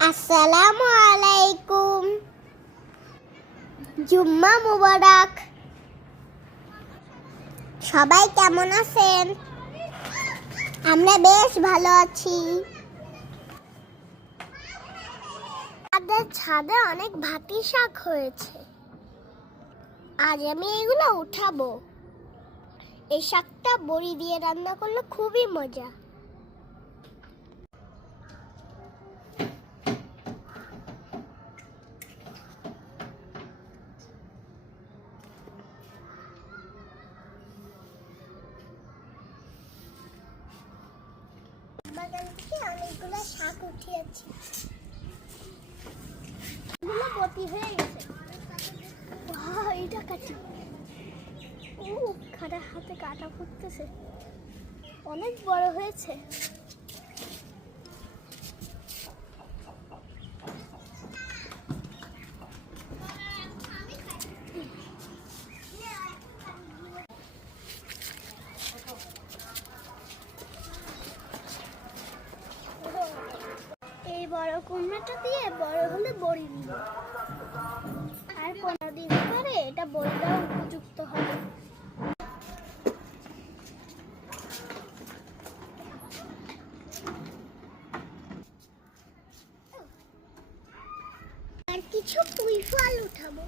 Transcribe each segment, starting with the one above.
আসসালামু আলাইকুম। জুম্মা মুবারক। সবাই কেমন আছেন? আমরা বেশ ভালো আছি। আমাদের ছাদে অনেক ভাটি শাক হয়েছে। আজ আমি এগুলো উঠাবো। এই শাকটা বড়ি দিয়ে রান্না করলে খুবই মজা। বাগান থেকে অনেকগুলো শাক উঠিয়েছি। এগুলো বটি হয়ে গেছে। এটা কাটি। খাটা হাতে কাটা ফুটতেছে, অনেক বড় হয়েছে। এই বড় কুমড়াটা দিয়ে বড় হলে বড়ি দিব, আর 15 দিন পরে এটা বড়ি দেওয়া উপযুক্ত হবে। আর কিছু পুঁই ফল উঠাবো।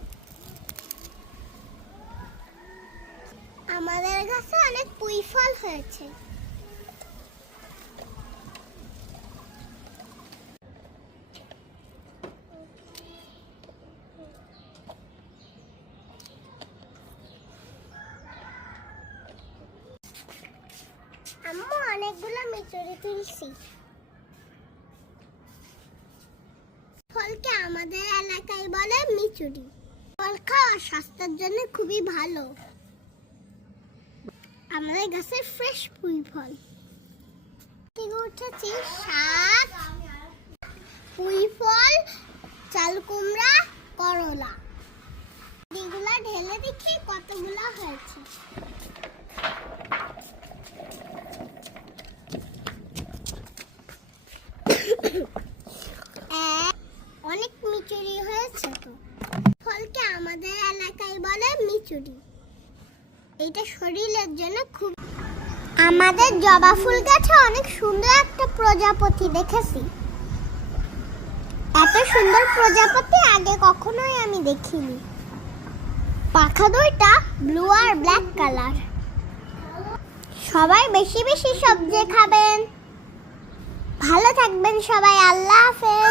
আমাদের গাছে অনেক পুঁই ফল হয়েছে। আম্মু অনেকগুলো মিচড়ি তুলছি। ফলকে আমাদের এলাকায় বলে মিচড়ি। ফল খাওয়া স্বাস্থ্যের জন্য খুবই ভালো। আমাদের গাছের ফ্রেশ পুঁই ফল উঠেছি। শাক, পুঁই ফল, চাল কুমড়া, করলা, এগুলা ঢেলে দেখি কতগুলা হয়েছে। অনেক মিচুরি হয়েছে তো। ফলকে আমাদের এলাকায় বলে মিচুরি। এটা শরীরের জন্য খুব। আমাদের জবা ফুল গাছে অনেক সুন্দর একটা প্রজাপতি দেখেছি। এত সুন্দর প্রজাপতি আগে কখনোই আমি দেখিনি। পাখা দুইটা ব্লু আর ব্ল্যাক কালার। সবাই বেশি বেশি সবজি খাবেন। ভালো থাকবেন সবাই। আল্লাহ হাফেজ।